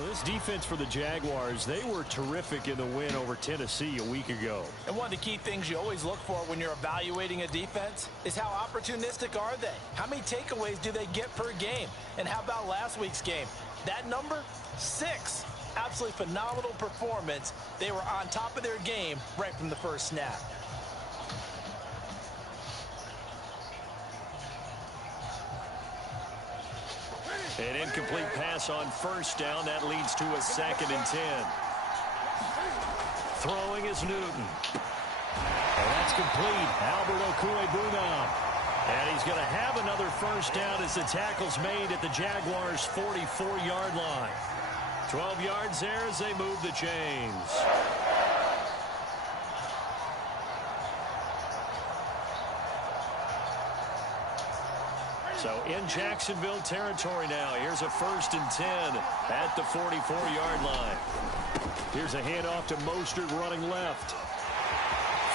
Well, this defense for the Jaguars, they were terrific in the win over Tennessee a week ago. And one of the key things you always look for when you're evaluating a defense is how opportunistic are they? How many takeaways do they get per game? And how about last week's game? That number, 6. Absolutely phenomenal performance. They were on top of their game right from the first snap. An incomplete pass on first down. That leads to a 2nd and 10. Throwing is Newton. And that's complete. Albert Okwuegbunam. And he's going to have another first down as the tackle's made at the Jaguars' 44-yard line. 12 yards there as they move the chains. So in Jacksonville territory now. Here's a 1st and 10 at the 44-yard line. Here's a handoff to Mostert running left.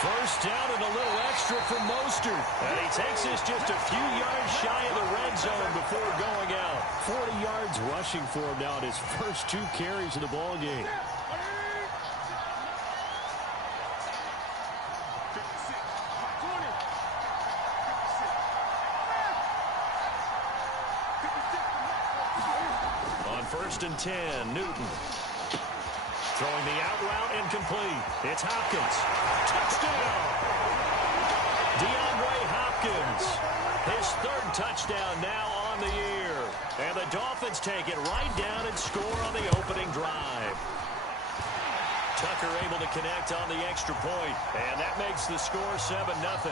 First down and a little extra for Mostert. And he takes this just a few yards shy of the red zone before going out. 40 yards rushing for him now in his first 2 carries of the ball game. On 1st and 10, Newton. Throwing the out route incomplete. It's Hopkins. Touchdown! DeAndre Hopkins. His 3rd touchdown now on the year. And the Dolphins take it right down and score on the opening drive. Tucker able to connect on the extra point. And that makes the score 7-0.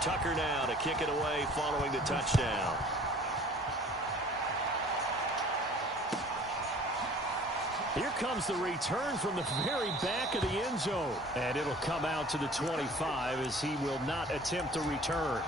Tucker now to kick it away following the touchdown. Here comes the return from the very back of the end zone. And it'll come out to the 25 as he will not attempt to return.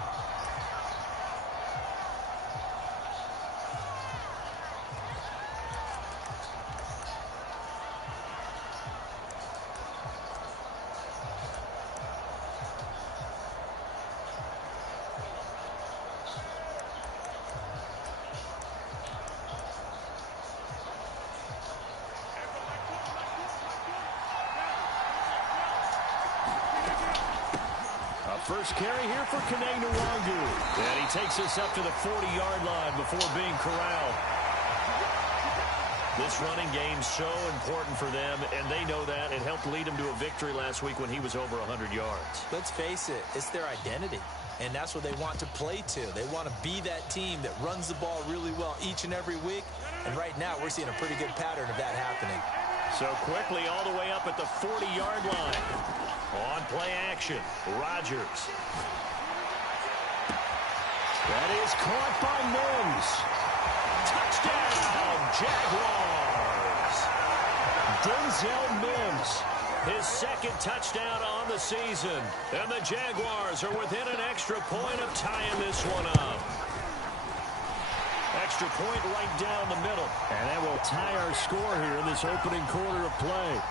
First carry here for Kene Nwangu. And he takes us up to the 40-yard line before being corralled. This running game's so important for them, and they know that. It helped lead them to a victory last week when he was over 100 yards. Let's face it, it's their identity. And that's what they want to play to. They want to be that team that runs the ball really well each and every week. And right now, we're seeing a pretty good pattern of that happening. So quickly all the way up at the 40-yard line. On play action, Rodgers. That is caught by Mims. Touchdown, Jaguars. Denzel Mims, his 2nd touchdown on the season. And the Jaguars are within an extra point of tying this one up. Extra point right down the middle. And that will tie our score here in this opening quarter of play.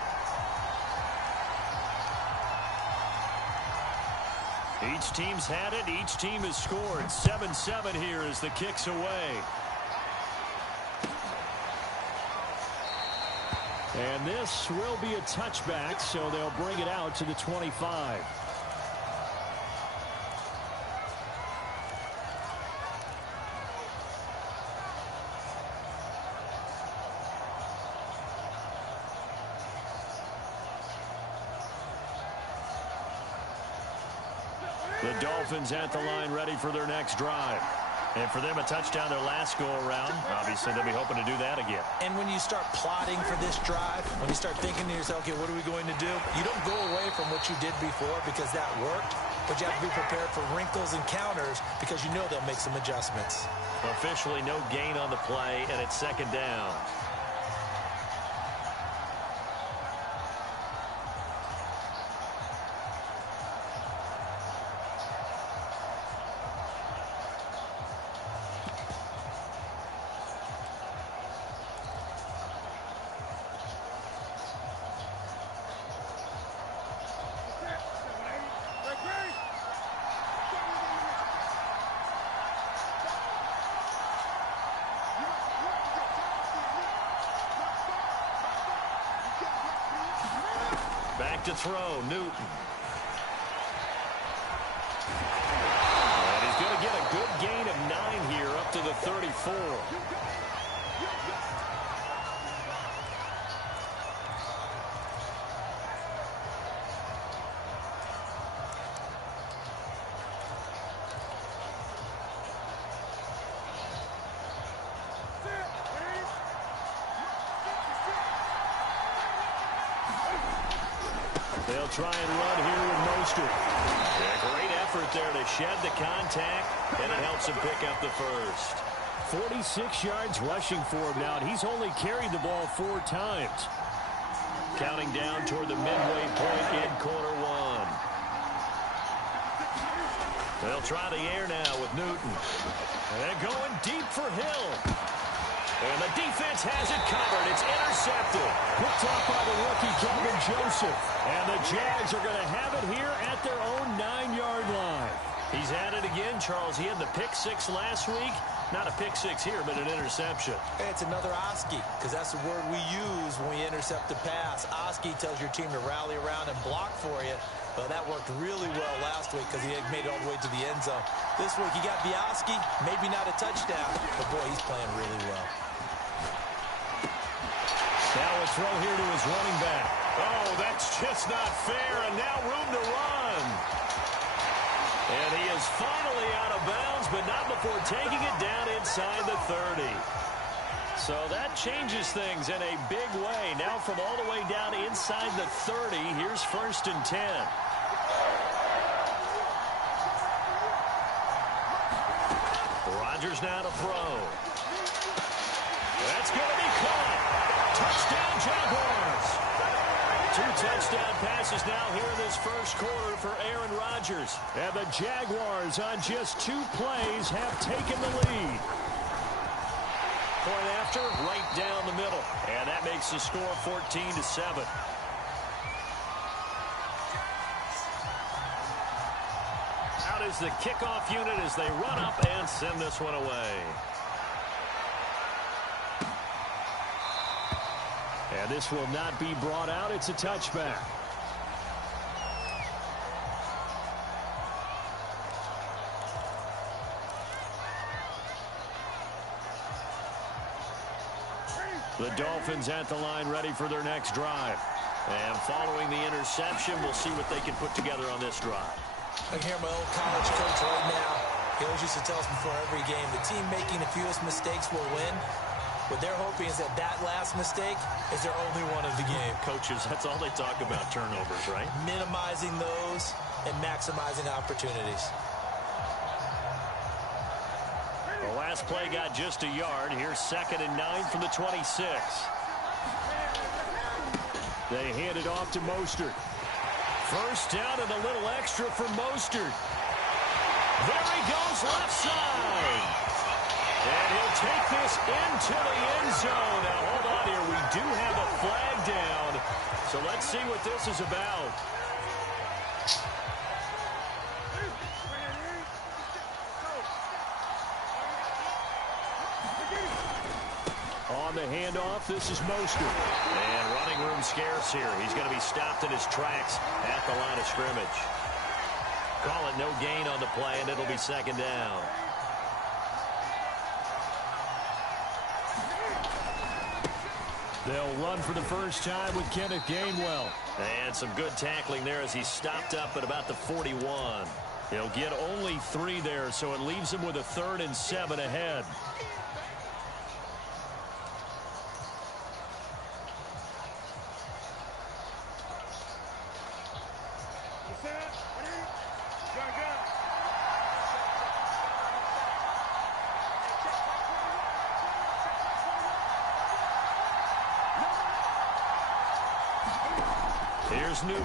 Each team's had it. Each team has scored. 7-7 here as the kick's away. And this will be a touchback, so they'll bring it out to the 25. The Dolphins at the line ready for their next drive. And for them, a touchdown their last go-around. Obviously, they'll be hoping to do that again. And when you start plotting for this drive, when you start thinking to yourself, okay, what are we going to do? You don't go away from what you did before because that worked, but you have to be prepared for wrinkles and counters because you know they'll make some adjustments. Officially no gain on the play, and it's 2nd down. to throw. Newton. And he's going to get a good gain of 9 here up to the 34. They'll try and run here with Mostert. Yeah, great effort there to shed the contact, and it helps him pick up the first. 46 yards rushing for him now, and he's only carried the ball 4 times. Counting down toward the midway point in quarter 1. They'll try the air now with Newton. And they're going deep for Hill. And the defense has it covered. It's intercepted. Picked off by the rookie, Kelvin Joseph. And the Jags are going to have it here at their own 9-yard line. He's at it again, Charles. He had the pick 6 last week. Not a pick 6 here, but an interception. Hey, it's another Oski, because that's the word we use when we intercept the pass. Oski tells your team to rally around and block for you. Well, that worked really well last week because he had made it all the way to the end zone. This week, he got the Oski, maybe not a touchdown, but boy, he's playing really well. Now a throw here to his running back. Oh, that's just not fair, and now room to run. And he is finally out of bounds, but not before taking it down inside the 30. So that changes things in a big way. Now from all the way down inside the 30, here's 1st and 10. Rodgers now to throw. That's going to be caught. Touchdown, Jaguars. 2 touchdown passes now here in this first quarter for Aaron Rodgers. And the Jaguars on just 2 plays have taken the lead. Point after, right down the middle. And that makes the score 14-7. Out is the kickoff unit as they run up and send this one away. And this will not be brought out. It's a touchback. The Dolphins at the line ready for their next drive. And following the interception, we'll see what they can put together on this drive. I can hear my old college coach right now. He always used to tell us before every game, the team making the fewest mistakes will win. What they're hoping is that last mistake is their only one of the game. Coaches, that's all they talk about, turnovers, right? Minimizing those and maximizing opportunities. The last play got just a yard. Here's 2nd and 9 from the 26. They hand it off to Mostert. First down and a little extra for Mostert. There he goes, left side. And he'll take this into the end zone. Now, hold on here. We do have a flag down. So let's see what this is about. On the handoff, this is Mostert. And running room scarce here. He's going to be stopped in his tracks at the line of scrimmage. Call it no gain on the play, and it'll be 2nd down. They'll run for the first time with Kenneth Gainwell. And some good tackling there as he's stopped up at about the 41. He'll get only 3 there, so it leaves him with a 3rd and 7 ahead. Here's Newton.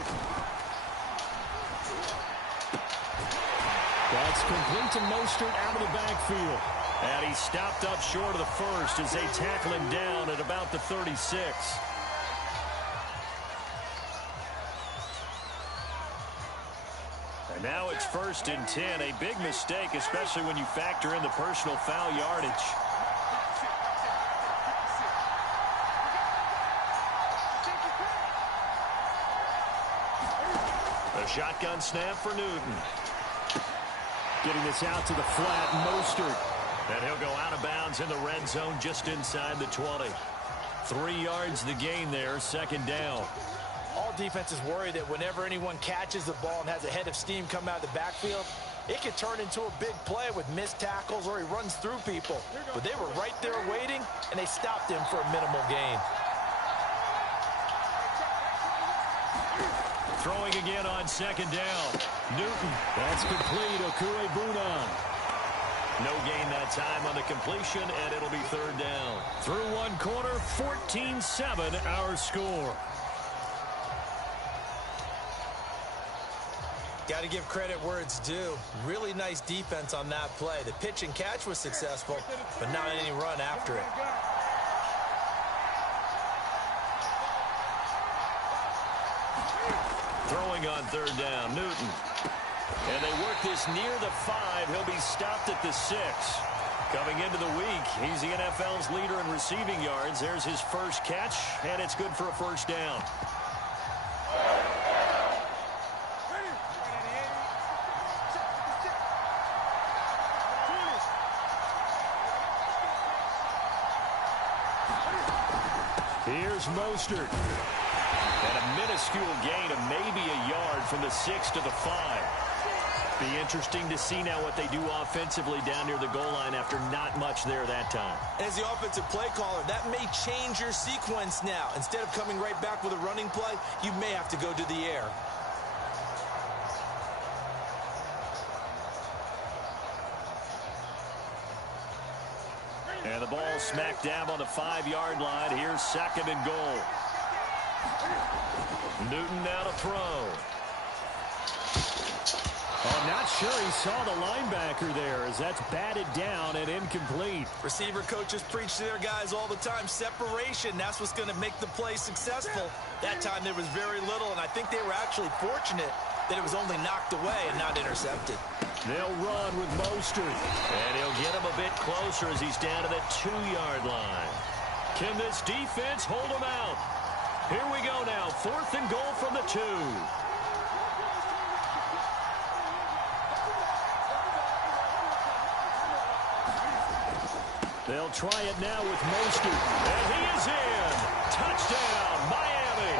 That's complete to Mostert out of the backfield. And he stopped up short of the first as they tackle him down at about the 36. And now it's 1st and 10. A big mistake, especially when you factor in the personal foul yardage. A shotgun snap for Newton. Getting this out to the flat, Mostert. And he'll go out of bounds in the red zone just inside the 20. 3 yards the gain there, second down. All defenses worry that whenever anyone catches the ball and has a head of steam come out of the backfield, it could turn into a big play with missed tackles or he runs through people. But they were right there waiting, and they stopped him for a minimal gain. Throwing again on second down. Newton. That's complete. Okuegbuna. No gain that time on the completion, and it'll be third down. Through one quarter, 14-7 our score. Got to give credit where it's due. Really nice defense on that play. The pitch and catch was successful, but not any run after it. Throwing on third down, Newton. And they work this near the 5. He'll be stopped at the 6. Coming into the week, he's the NFL's leader in receiving yards. There's his first catch, and it's good for a first down. Here's Mostert. And a minuscule gain of maybe a yard from the 6 to the 5. Be interesting to see now what they do offensively down near the goal line after not much there that time. As the offensive play caller, that may change your sequence now. Instead of coming right back with a running play, you may have to go to the air. And the ball smack dab on the 5-yard line. Here's second and goal. Newton now to throw. I'm not sure he saw the linebacker there as that's batted down and incomplete. Receiver coaches preach to their guys all the time. Separation, that's what's going to make the play successful. That time there was very little, and I think they were actually fortunate that it was only knocked away and not intercepted. They'll run with Mostert. And he'll get him a bit closer as he's down to the 2-yard line. Can this defense hold him out? Here we go now. 4th and goal from the 2. They'll try it now with Mostert. And he is in. Touchdown, Miami.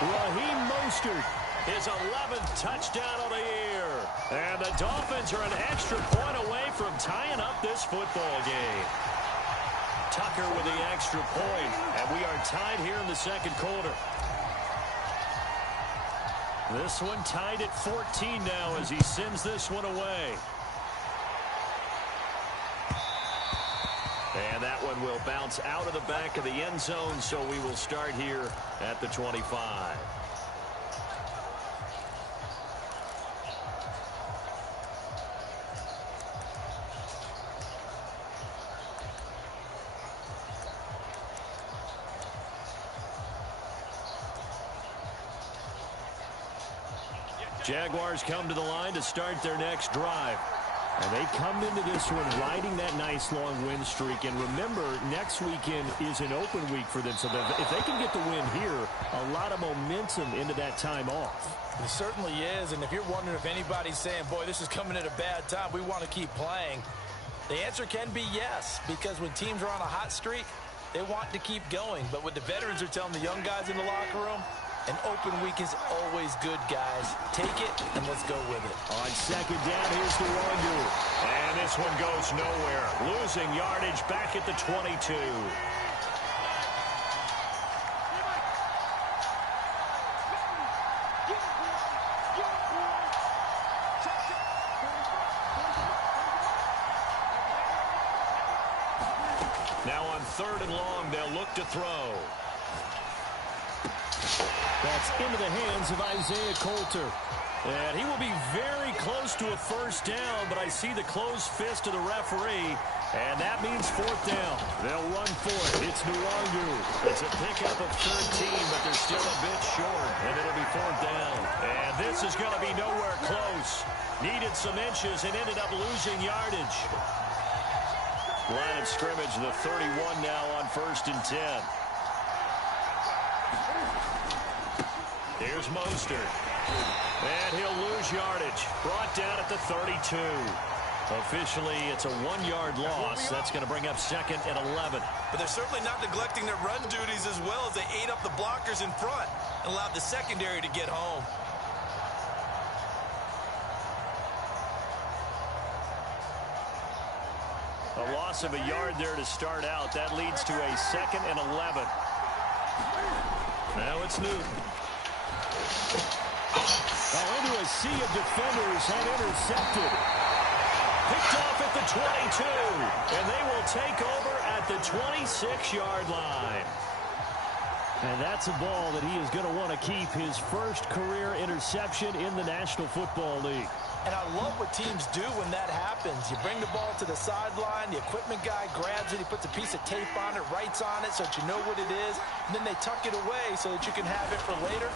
Raheem Mostert. His 11th touchdown of the year. And the Dolphins are an extra point away from tying up this football game. Tucker with the extra point, and we are tied here in the second quarter. This one tied at 14 now as he sends this one away. And that one will bounce out of the back of the end zone, so we will start here at the 25. Jaguars come to the line to start their next drive. And they come into this one riding that nice long win streak. And remember, next weekend is an open week for them. So if they can get the win here, a lot of momentum into that time off. It certainly is. And if you're wondering if anybody's saying, boy, this is coming at a bad time, we want to keep playing, the answer can be yes. Because when teams are on a hot streak, they want to keep going. But what the veterans are telling the young guys in the locker room, an open week is always good, guys. Take it, and let's go with it. On second down, here's the Wandu. And this one goes nowhere. Losing yardage back at the 22. Now on 3rd and long, they'll look to throw. That's into the hands of Isaiah Coulter. And he will be very close to a first down, but I see the closed fist of the referee, and that means 4th down. They'll run for it. It's Nwangu. It's a pickup of 13, but they're still a bit short, and it'll be 4th down. And this is going to be nowhere close. Needed some inches and ended up losing yardage. Line of scrimmage, the 31 now on 1st and 10. Here's Mostert. And he'll lose yardage. Brought down at the 32. Officially, it's a 1-yard loss. That's going to bring up 2nd and 11. But they're certainly not neglecting their run duties as well as they ate up the blockers in front and allowed the secondary to get home. A loss of a yard there to start out. That leads to a 2nd and 11. Now it's Newton. Into a sea of defenders and intercepted. Picked off at the 22. And they will take over at the 26-yard line. And that's a ball that he is going to want to keep, his first career interception in the National Football League. And I love what teams do when that happens. You bring the ball to the sideline, the equipment guy grabs it, he puts a piece of tape on it, writes on it so that you know what it is, and then they tuck it away so that you can have it for later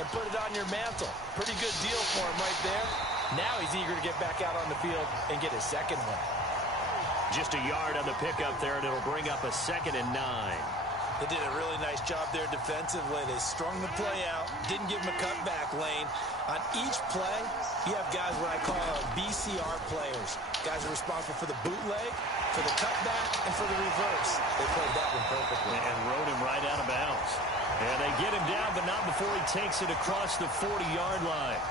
and put it on your mantle. Pretty good deal for him right there. Now he's eager to get back out on the field and get his second one. Just a yard on the pickup there, and it'll bring up a 2nd and 9. They did a really nice job there defensively. They strung the play out, didn't give him a cutback lane. On each play, you have guys what I call BCR players. Guys are responsible for the bootleg, for the cutback, and for the reverse. They played that one perfectly. And rode him right out of bounds. And they get him down, but not before he takes it across the 40-yard line.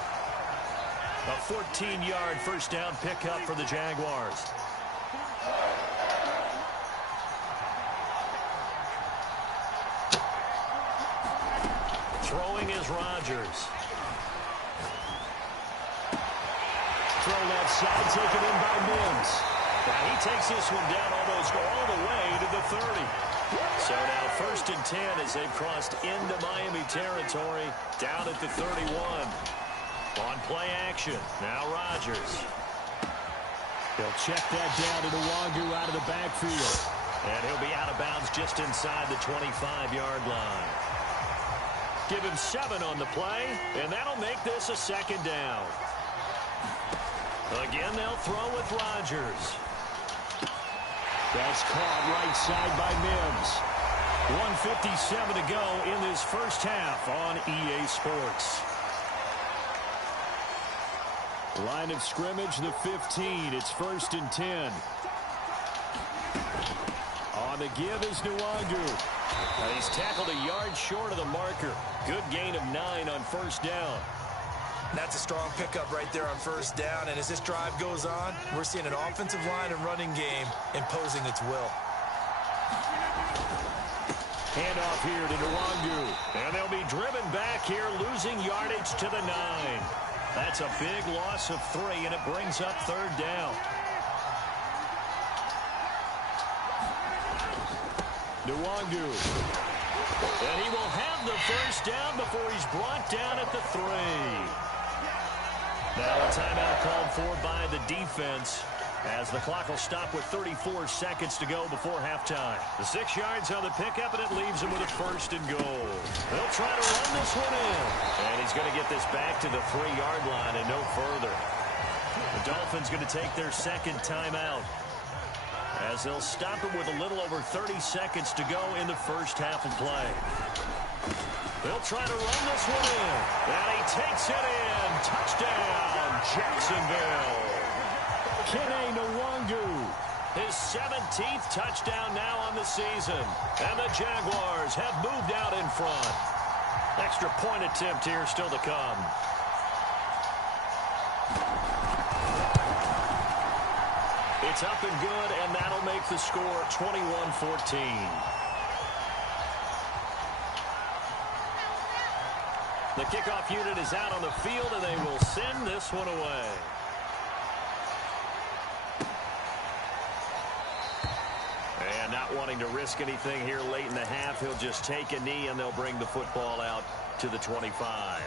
A 14-yard first down pickup for the Jaguars. Throwing is Rodgers. Throw left side, taken in by Mims. Now he takes this one down almost all the way to the 30. So now 1st and 10 as they've crossed into Miami territory, down at the 31. On play action, now Rodgers. They'll check that down to Nwangu out of the backfield. And he'll be out of bounds just inside the 25-yard line. Give him 7 on the play, and that'll make this a 2nd down. Again, they'll throw with Rodgers. That's caught right side by Mims. 1:57 to go in this first half on EA Sports. Line of scrimmage, the 15. It's 1st and 10. On the give is Nwangu. He's tackled a yard short of the marker. Good gain of 9 on 1st down. That's a strong pickup right there on 1st down. And as this drive goes on, we're seeing an offensive line and running game imposing its will. Handoff here to Nwangu. And they'll be driven back here, losing yardage to the 9. That's a big loss of 3, and it brings up 3rd down. Nwangu. And he will have the 1st down before he's brought down at the 3. Now a timeout called for by the defense as the clock will stop with 34 seconds to go before halftime. The 6 yards on the pickup, and it leaves him with a 1st and goal. They'll try to run this one in. And he's going to get this back to the 3-yard line and no further. The Dolphins going to take their 2nd timeout as they'll stop it with a little over 30 seconds to go in the first half of play. They'll try to run this one in. And he takes it in. Touchdown, Jacksonville. Kene Nwangu. His 17th touchdown now on the season. And the Jaguars have moved out in front. Extra point attempt here still to come. It's up and good, and that'll make the score 21-14. The kickoff unit is out on the field, and they will send this one away. And not wanting to risk anything here late in the half, he'll just take a knee, and they'll bring the football out to the 25.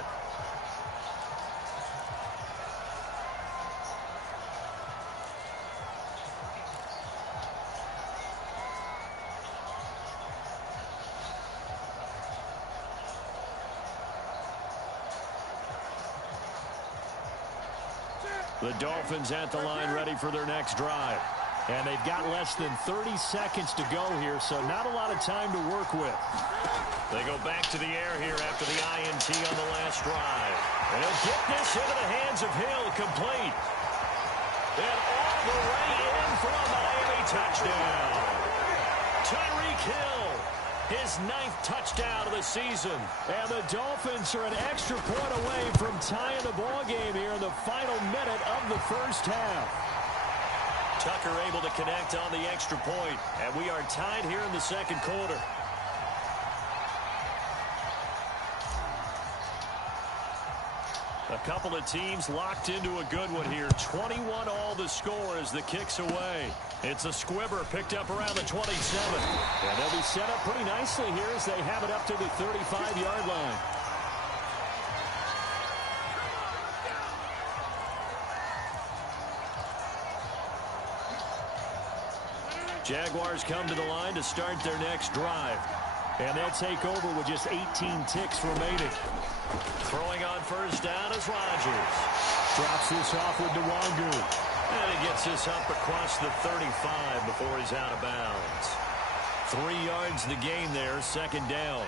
The Dolphins at the line ready for their next drive. And they've got less than 30 seconds to go here, so not a lot of time to work with. They go back to the air here after the INT on the last drive. And he'll get this into the hands of Hill, complete. And all the way in for a Miami touchdown. Tyreek Hill, his 9th touchdown of the season. And the Dolphins are an extra point away from tying the ball game here in the final minute of the first half. Tucker able to connect on the extra point, and we are tied here in the second quarter. A couple of teams locked into a good one here. 21 all the score as the kick's away. It's a squibber picked up around the 27. And they'll be set up pretty nicely here as they have it up to the 35-yard line. Jaguars come to the line to start their next drive. And they'll take over with just 18 ticks remaining. Throwing on first down is Rodgers. Drops this off with Nwangu. And he gets this up across the 35 before he's out of bounds. 3 yards the gain there, second down.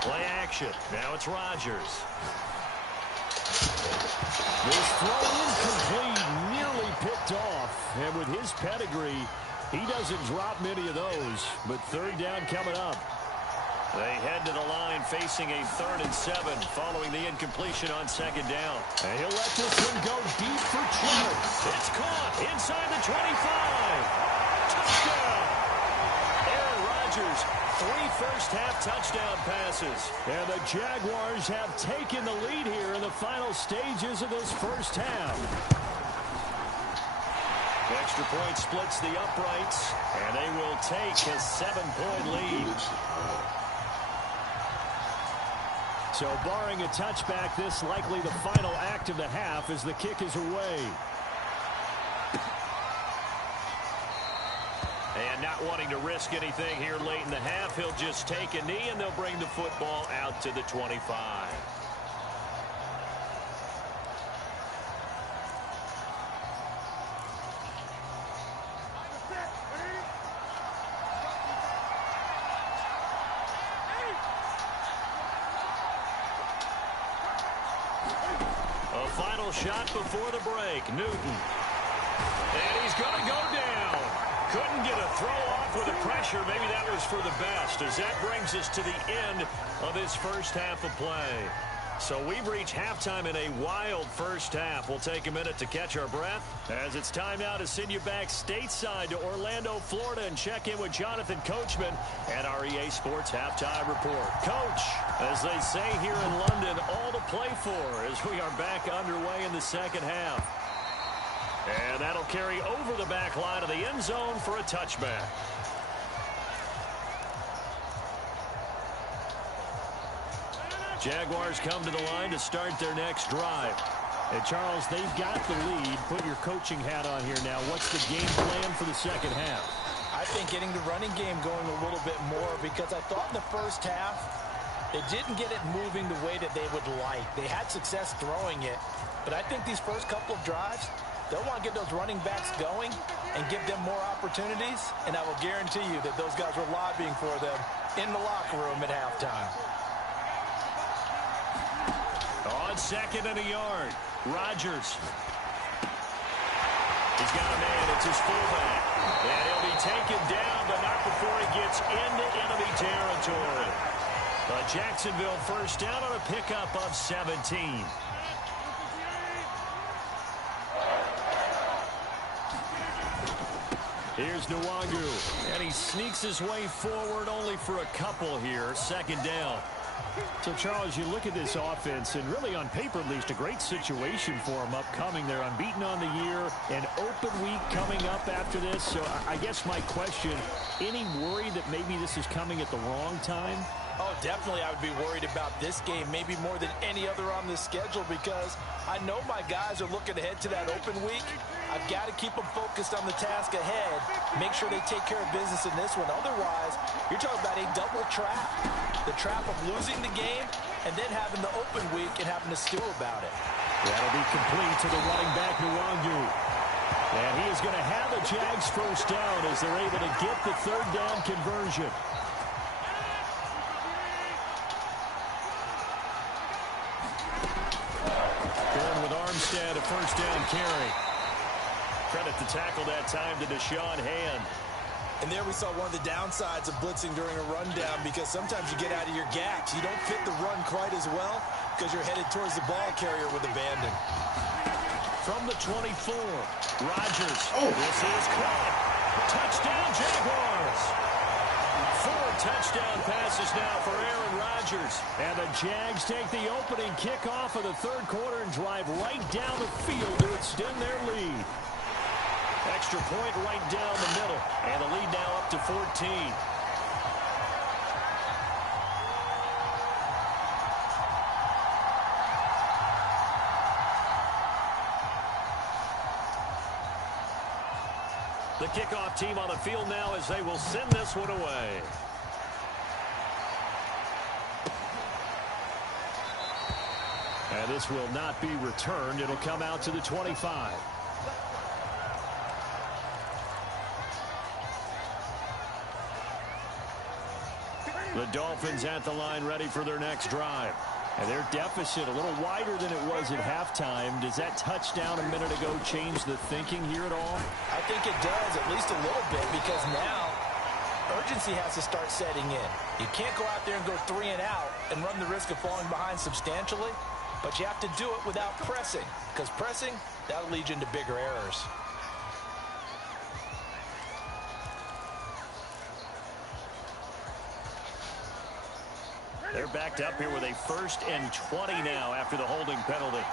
Play action. Now it's Rodgers. This throw incomplete, nearly picked off. And with his pedigree, he doesn't drop many of those. But third down coming up. They head to the line facing a 3rd and 7 following the incompletion on second down. And he'll let this one go deep for Chubb. It's caught inside the 25. Touchdown. Aaron Rodgers, 3 first-half touchdown passes. And the Jaguars have taken the lead here in the final stages of this first half. Extra point splits the uprights, and they will take a 7-point lead. So barring a touchback, this likely the final act of the half as the kick is away. And not wanting to risk anything here late in the half, he'll just take a knee, and they'll bring the football out to the 25. Final shot before the break. Newton. And he's going to go down. Couldn't get a throw off with the pressure. Maybe that was for the best, as that brings us to the end of this first half of play. So we've reached halftime in a wild first half. We'll take a minute to catch our breath as it's time now to send you back stateside to Orlando, Florida, and check in with Jonathan Coachman and our EA Sports Halftime Report. Coach, as they say here in London, all to play for as we are back underway in the second half. And that'll carry over the back line of the end zone for a touchback. Jaguars come to the line to start their next drive. And Charles, they've got the lead. Put your coaching hat on here now. What's the game plan for the second half? I think getting the running game going a little bit more, because I thought in the first half they didn't get it moving the way that they would like. They had success throwing it, but I think these first couple of drives, they'll want to get those running backs going and give them more opportunities, and I will guarantee you that those guys were lobbying for them in the locker room at halftime. On second and a yard, Rodgers. He's got a man. It's his fullback. And he'll be taken down, but not before he gets into enemy territory. A Jacksonville first down on a pickup of 17. Here's Nwangu. And he sneaks his way forward only for a couple here. Second down. So, Charles, you look at this offense, and really on paper at least, a great situation for them upcoming. They're unbeaten on the year, an open week coming up after this. So I guess my question, any worry that maybe this is coming at the wrong time? Oh, definitely I would be worried about this game, maybe more than any other on this schedule, because I know my guys are looking ahead to that open week. I've got to keep them focused on the task ahead, make sure they take care of business in this one. Otherwise, you're talking about a double trap. The trap of losing the game and then having the open week and having to stew about it. That'll be complete to the running back, Nwangu. And he is going to have a Jags first down as they're able to get the third down conversion. Going with Armstead, a first down carry. Credit the tackle that time to Deshaun Hand. And there we saw one of the downsides of blitzing during a rundown, because sometimes you get out of your gaps. You don't fit the run quite as well because you're headed towards the ball carrier with abandon. From the 24, Rodgers. This is caught. Touchdown, Jaguars. 4 touchdown passes now for Aaron Rodgers. And the Jags take the opening kickoff of the third quarter and drive right down the field to extend their lead. Extra point right down the middle. And the lead now up to 14. The kickoff team on the field now as they will send this one away. And this will not be returned. It'll come out to the 25. The Dolphins at the line ready for their next drive. And their deficit a little wider than it was at halftime. Does that touchdown a minute ago change the thinking here at all? I think it does, at least a little bit, because now urgency has to start setting in. You can't go out there and go 3 and out and run the risk of falling behind substantially, but you have to do it without pressing, because pressing, that'll lead you into bigger errors. They're backed up here with a 1st and 20 now after the holding penalty.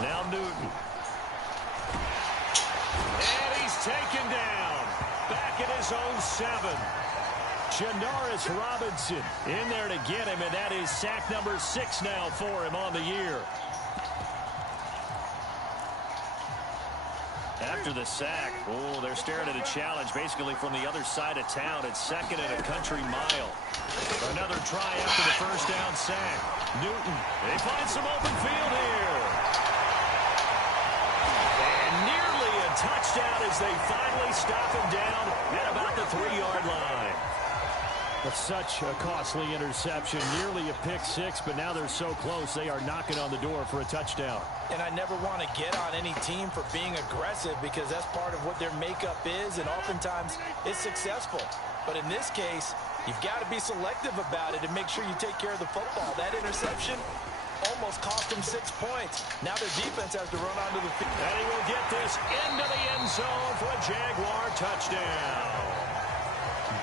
Now Newton. And he's taken down. Back at his own 7. Janoris Robinson in there to get him, and that is sack number 6 now for him on the year. After the sack, they're staring at a challenge basically from the other side of town. It's 2nd and a country mile. Another try after the first down sack. Newton, they find some open field here. And nearly a touchdown as they finally stop him down at about the 3-yard line. That's such a costly interception. Nearly a pick 6, but now they're so close they are knocking on the door for a touchdown. And I never want to get on any team for being aggressive, because that's part of what their makeup is, and oftentimes it's successful. But in this case, you've got to be selective about it and make sure you take care of the football. That interception almost cost them 6 points. Now their defense has to run onto the field. And he will get this into the end zone for a Jaguar touchdown.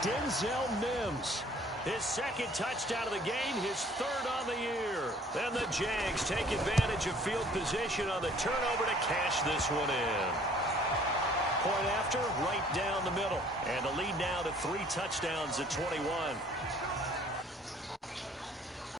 Denzel Mims, his 2nd touchdown of the game, his 3rd on the year. And the Jags take advantage of field position on the turnover to cash this one in. Point after, right down the middle. And the lead now to 3 touchdowns at 21.